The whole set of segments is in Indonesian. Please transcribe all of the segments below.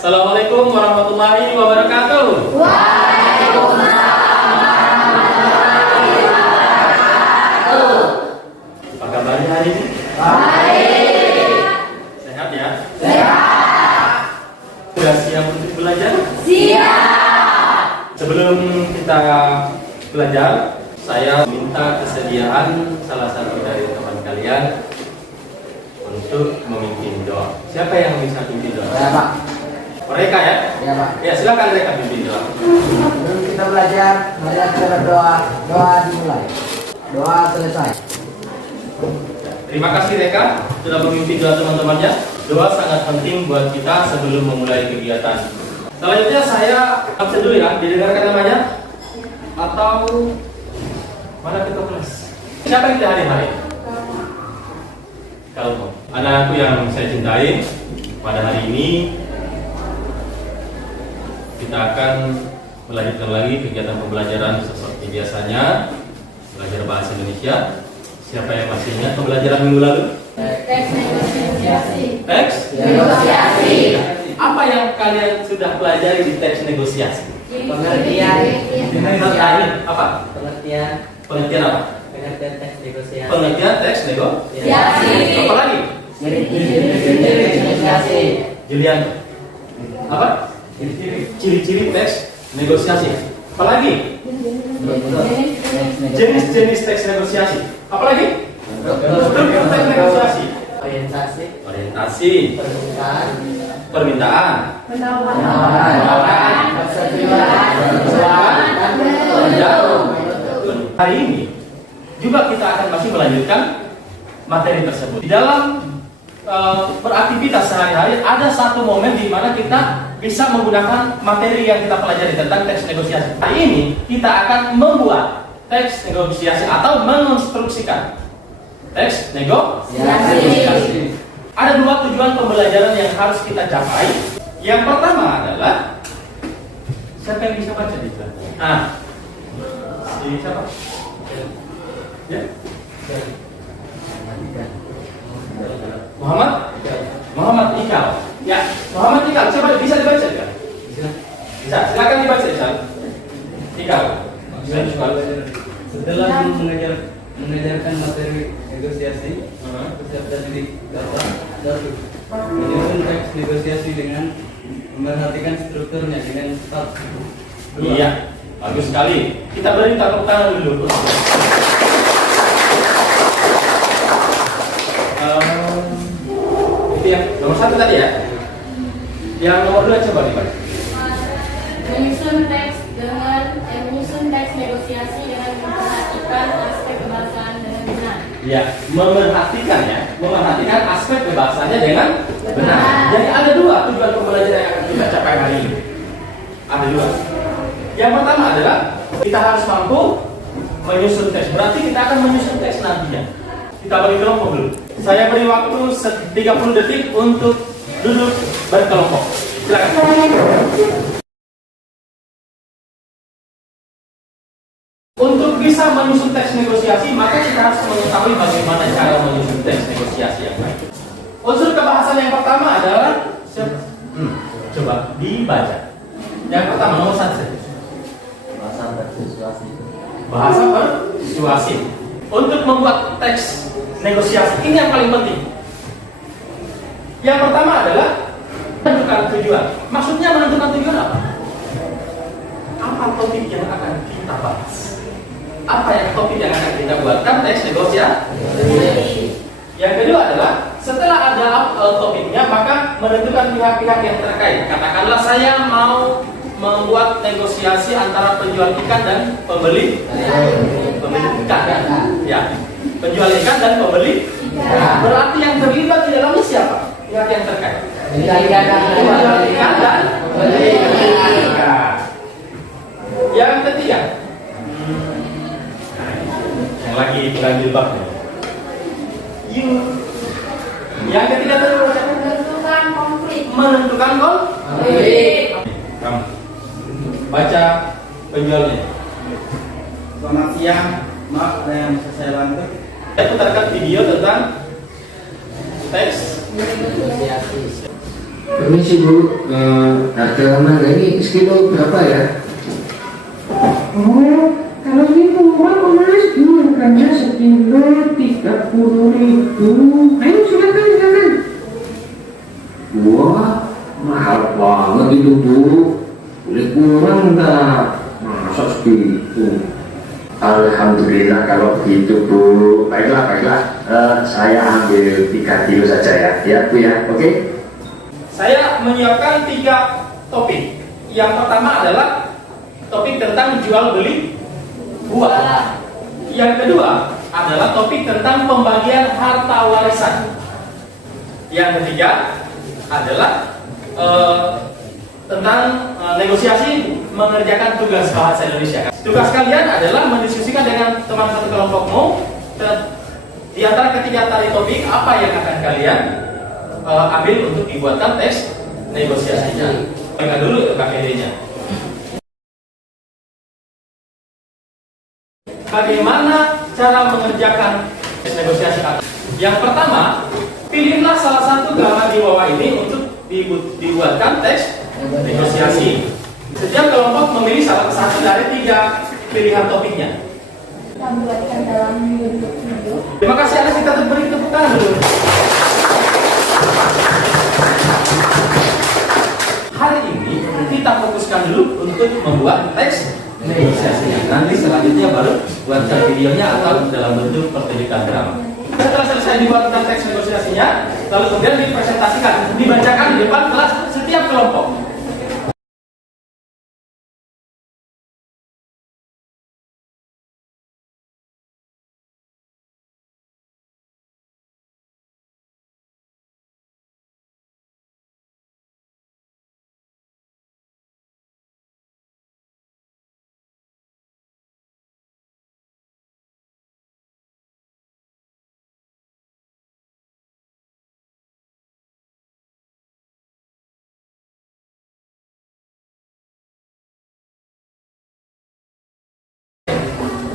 Assalamualaikum warahmatullahi wabarakatuh. Waalaikumsalam warahmatullahi wabarakatuh. Apa kabarnya hari ini? Baik. Sehat ya? Sehat. Sudah siap untuk belajar? Siap. Sebelum kita belajar, saya minta kesediaan salah satu dari teman kalian untuk memimpin doa. Siapa yang bisa pimpin doa? Ya Pak. Mereka ya? Ya Pak. Ya, silakan mereka pimpin doa. Sebelum kita belajar, cara doa dimulai. Doa selesai. Terima kasih Reka sudah memimpin doa teman-temannya. Doa sangat penting buat kita sebelum memulai kegiatan. Selanjutnya saya absen dulu ya, didengarkan namanya atau mana ketua kelas? Siapa yang kita hari-hari? Kalau anakku yang saya cintai, pada hari ini kita akan melanjutkan lagi kegiatan pembelajaran seperti biasanya, belajar bahasa Indonesia. Siapa yang masih ingat pembelajaran minggu lalu? Teks negosiasi. Teks Negosiasi. Apa yang kalian sudah pelajari di teks negosiasi? Pengertian. Apa? Pengertian. Pengertian apa? Pengertian teks negosiasi. Pengertian teks negosiasi. Apa lagi? Ciri-ciri negosiasi. Julian. Apa? Ciri-ciri teks negosiasi. Apa lagi? Jenis-jenis teks negosiasi. Apa lagi? Struktur teks negosiasi. Orientasi. Permintaan. Penawaran. Hari ini juga kita akan masih melanjutkan materi tersebut. Di dalam beraktivitas sehari-hari ada satu momen di mana kita bisa menggunakan materi yang kita pelajari tentang teks negosiasi. Hari ini kita akan membuat teks negosiasi atau mengonstruksikan teks negosiasi. Ada dua tujuan pembelajaran yang harus kita capai. Yang pertama adalah siapa yang bisa baca di sana? Siapa? Ya. Muhammad Ikal. Ya, Muhammad Ikal. Coba bisa dibaca kan? Bisa. Silakan dibaca Ikal. Ikal. Setelah mengajarkan materi negosiasi, peserta didik dapat menyusun teks negosiasi dengan memperhatikan strukturnya dengan staf. Iya, bagus sekali. Kita beri tepuk tangan dulu. Itu ya, nomor satu tadi ya. Yang nomor dua coba dibaca. Menyusun teks negosiasi dengan memperhatikan aspek kebahasaan dengan benar. Ya, memerhatikan aspek kebahasannya dengan benar. Jadi ada dua tujuan pembelajaran yang akan kita capai hari ini. Ada dua. Yang pertama adalah kita harus mampu menyusun teks. Berarti kita akan menyusun teks nantinya. Kita beri kelompok dulu. Saya beri waktu 30 detik untuk duduk berkelompok. Silakan. Untuk bisa menyusun teks negosiasi, maka kita harus mengetahui bagaimana cara menyusun teks negosiasi yang baik. Unsur kebahasan yang pertama adalah coba dibaca. Yang pertama nomor 1. Bahasa persuasi. Untuk membuat teks negosiasi ini yang paling penting. Yang pertama adalah menentukan tujuan. Maksudnya menentukan tujuan apa? Apa topik yang akan kita bahas? Apa yang topik yang akan kita buatkan teks negosiasi? Yang kedua adalah setelah ada topiknya, maka menentukan pihak-pihak yang terkait. Katakanlah saya mau membuat negosiasi antara penjual ikan dan pembeli ikan, kan? Ya, penjual ikan dan pembeli ikan. Berarti yang terlibat di dalamnya siapa? Pihak yang terkait. Penjual ikan dan pembeli ikan. Yang ketiga, yang lagi kurang jilbab nih. Yang ketiga menentukan konflik. Kamu baca penjualnya. Selamat siang, maaf ada yang bisa saya bantu? Saya putarkan video tentang teks negosiasi. Permisi Bu, harga mangga ini sekilo berapa ya? Oh, kalau ini murah kok Mas, harganya sekilo 30.000. Ayo silakan. Wah, mahal banget itu Bu. Boleh kurang enggak? Masa segitu? Alhamdulillah kalau begitu Bu. Baiklah. Saya ambil 3 kilo saja ya. Ya Bu ya, oke? Saya menyiapkan 3 topik. Yang pertama adalah topik tentang jual beli buah. Yang kedua adalah topik tentang pembagian harta warisan. Yang ketiga adalah tentang negosiasi mengerjakan tugas bahasa Indonesia. Tugas kalian adalah mendiskusikan dengan teman satu kelompokmu di antara ketiga tadi topik apa yang akan kalian ambil untuk dibuatkan teks negosiasinya. Pegang dulu KPD-nya. Bagaimana cara mengerjakan teks negosiasi? Yang pertama, pilihlah salah satu gambar di bawah ini untuk dibuatkan teks negosiasi. Setiap kelompok memilih salah satu dari 3 pilihan topiknya. Kita buatkan dalam bentuk video. Terima kasih atas kita beri tepuk tangan dulu. Hari ini kita fokuskan dulu untuk membuat teks negosiasinya. Nanti selanjutnya baru buatkan videonya atau dalam bentuk pertunjukan drama. Setelah selesai dibuatkan teks negosiasinya, lalu kemudian dipresentasikan, dibacakan di depan kelas setiap kelompok.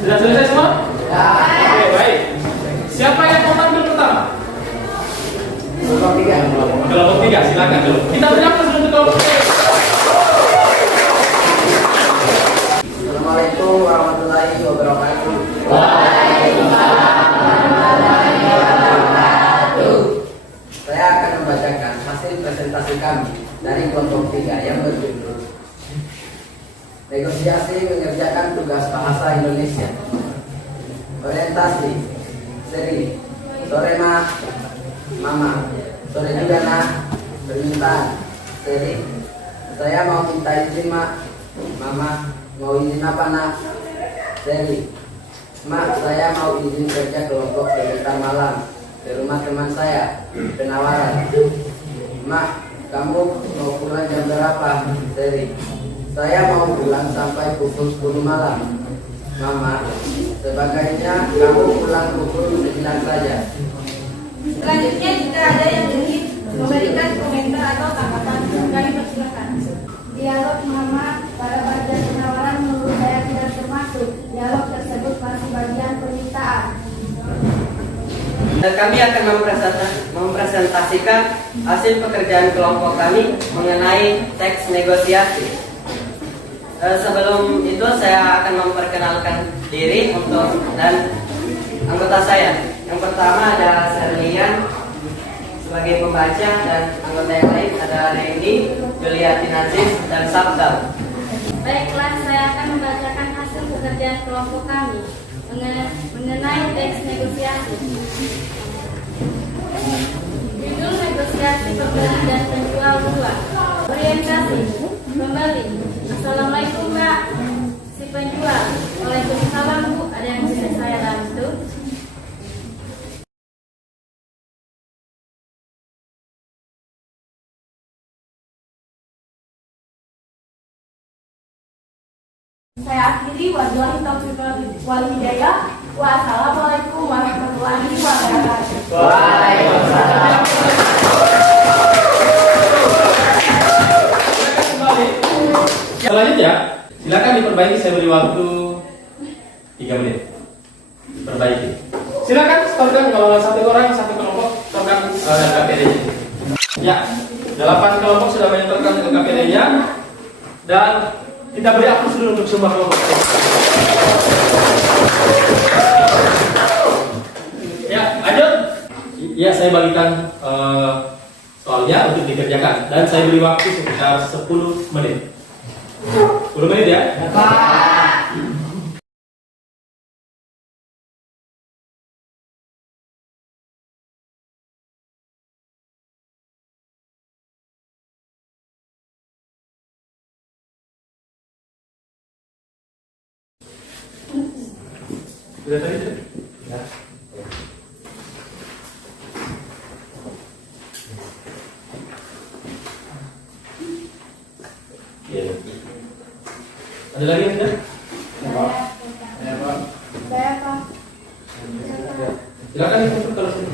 Sudah selesai semua? Ya. Oke, baik. Siapa yang mau tampil pertama? Kelompok 3. Kelompok 3, silakan dulu. Kita berikan untuk kelompok 3. Assalamualaikum warahmatullahi wabarakatuh. Saya akan membacakan hasil presentasi kami dari kelompok 3 yang berjudul Negosiasi mengerjakan tugas bahasa Indonesia. Orientasi seri. Sore Ma, Mama. Sore juga Nak. Permintaan seri. Saya mau minta izin Mak. Mama, mau izin apa Nak? Seri. Mak, saya mau izin kerja kelompok sebentar malam ke rumah teman saya, Penawaran. Mak, kamu mau pulang jam berapa? Seri. Saya mau pulang sampai pukul 10 malam. Mama, sebagainya kamu pulang pukul 9 saja. Selanjutnya jika ada yang ingin memberikan komentar atau tanggapan, kami persilakan. Dialog Mama pada bagian penawaran menurut saya tidak termasuk. Dialog tersebut masih bagian permintaan. Dan kami akan mempresentasikan hasil pekerjaan kelompok kami mengenai teks negosiasi. Sebelum itu saya akan memperkenalkan diri dan anggota saya. Yang pertama ada Serlian sebagai pembaca dan anggota yang lain ada Randy, Juliatin Aziz, dan Sabda. Baiklah, saya akan membacakan hasil pekerjaan kelompok kami mengenai teks negosiasi. Judul negosiasi pembeli dan penjual buah. Orientasi pembeli. Assalamualaikum Mbak. Si penjual. Waalaikumsalam Bu. Ada yang bisa saya bantu? Saya akhiri. Wabillahi taufiq wal hidayah. Wassalamualaikum warahmatullahi wabarakatuh. Waalaikumsalam. Selanjutnya, silakan diperbaiki. Saya beri waktu 3 menit. Diperbaiki. Silakan setorkan kalau satu orang satu kelompok setorkan KPD. Ya, 8 kelompok sudah menyentuhkan KKPD-nya dan kita beri aplaus dulu untuk semua kelompok. Ya, lanjut. Ya, saya bagikan soalnya untuk dikerjakan dan saya beri waktu sekitar 10 menit. 10 menit ya. Sudah tadi? Ya. Iya. Ada lagi yang tidak? Silakan dikumpul kalau situ.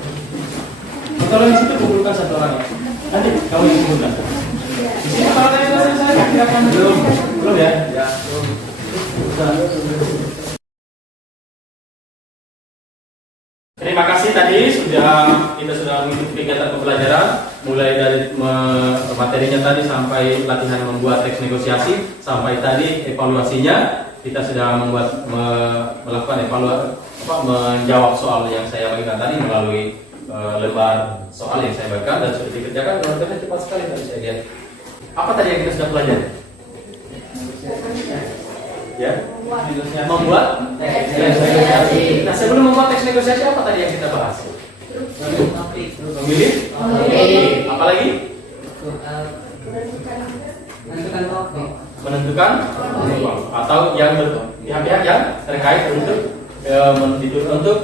Kalau di situ kumpulkan satu orang ya. Nanti kamu yang kumpulkan. Di sini kalau tadi selesai silakan belum ya? Ya. Terima kasih tadi kita sudah mengikuti kegiatan pembelajaran mulai dari materinya tadi sampai latihan membuat teks negosiasi sampai tadi evaluasinya kita sudah melakukan evaluasi menjawab soal yang saya bagikan tadi melalui lembar soal yang saya bagikan dan sudah dikerjakan dengan cepat sekali tadi saya lihat. Apa tadi yang kita sudah pelajari? Ya, membuat teks negosiasi. Nah, sebelum membuat teks negosiasi apa tadi yang kita bahas? Memilih. Apa lagi? Menentukan atau yang pihak-pihak yang terkait untuk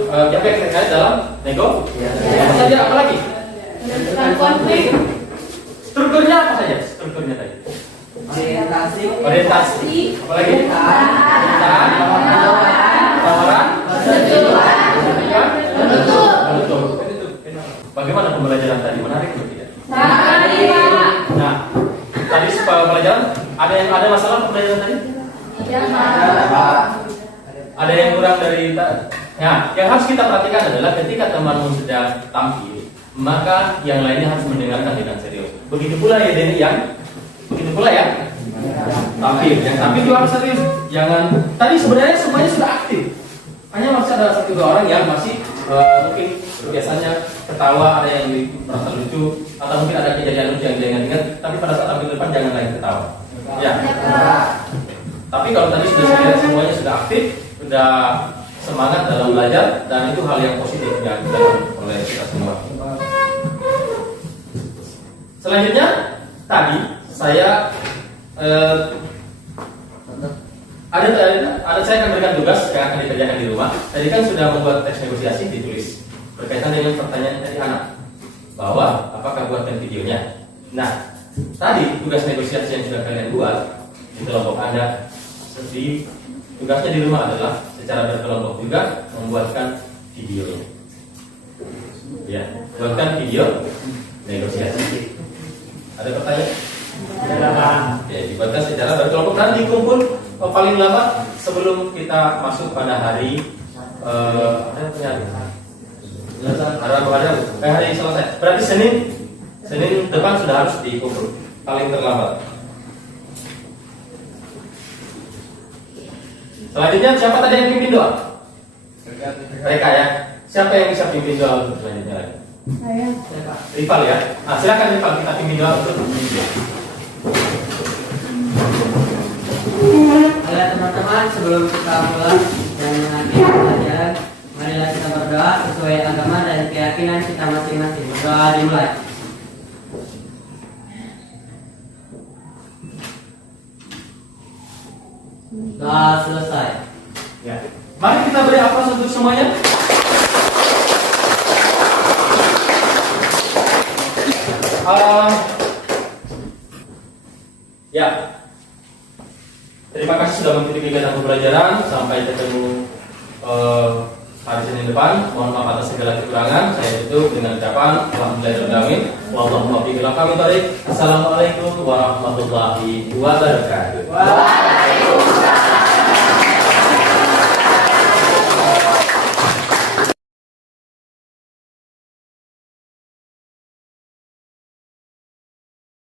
pihak-pihak terkait dalam negosiasi. Apa saja? Apa lagi? Menentukan konflik. Strukturnya apa saja? Strukturnya tadi. Orientasi. Apa lagi? Tawaran. Penutup. Bagaimana pembelajaran tadi? Menarik atau tidak? Nah, tadi pembelajaran ada masalah pembelajaran tadi? Ada yang kurang dari ya, yang harus kita perhatikan adalah ketika temanmu sedang tampil, maka yang lainnya harus mendengarkan dengan serius. Begitu pula ya Denny yang tampil. Yang tampil juga harus serius. Jangan tadi sebenarnya semuanya sudah aktif. Hanya masih ada 1-2 orang yang masih mungkin biasanya ketawa, ada yang merasa lucu atau mungkin ada kejadian lucu yang dia ingat. Tapi pada saat tampil depan jangan lagi ketawa. Ya. Tapi kalau tadi sudah semuanya sudah aktif, sudah semangat dalam belajar dan itu hal yang positif yang dilakukan oleh kita semua. Selanjutnya tadi saya saya akan berikan tugas yang akan dikerjakan di rumah. Tadi kan sudah membuat teks negosiasi ditulis berkaitan dengan pertanyaan dari anak bahwa apakah buatkan videonya. Nah, tadi tugas negosiasi yang sudah kalian buat di kelompok Anda, tugasnya di rumah adalah secara berkelompok juga membuatkan videonya. Ya, buatkan video negosiasi. Ada pertanyaan? Ya, dibuatkan secara berkelompok dan dikumpul paling lama sebelum kita masuk pada hari hari selesai. Berarti Senin depan sudah harus dikumpul paling terlambat. Selanjutnya siapa tadi yang pimpin doa? Mereka ya. Siapa yang bisa pimpin doa untuk selanjutnya lagi? Saya. Rival ya. Nah, silakan Rival kita pimpin doa untuk Ayo teman-teman, sebelum kita mulai dan mengakhiri pelajaran, marilah kita berdoa sesuai agama dan keyakinan kita masing-masing. Berdoa dimulai. Doa selesai. ya. Mari kita beri aplaus untuk semuanya. Ya. Terima kasih sudah mengikuti kegiatan pembelajaran. Sampai ketemu hari Senin depan. Mohon maaf atas segala kekurangan. Saya tutup dengan ucapan alhamdulillahirabbil alamin. Wallahumma biqil kami tarik. Assalamualaikum warahmatullahi wabarakatuh. Waalaikumsalam.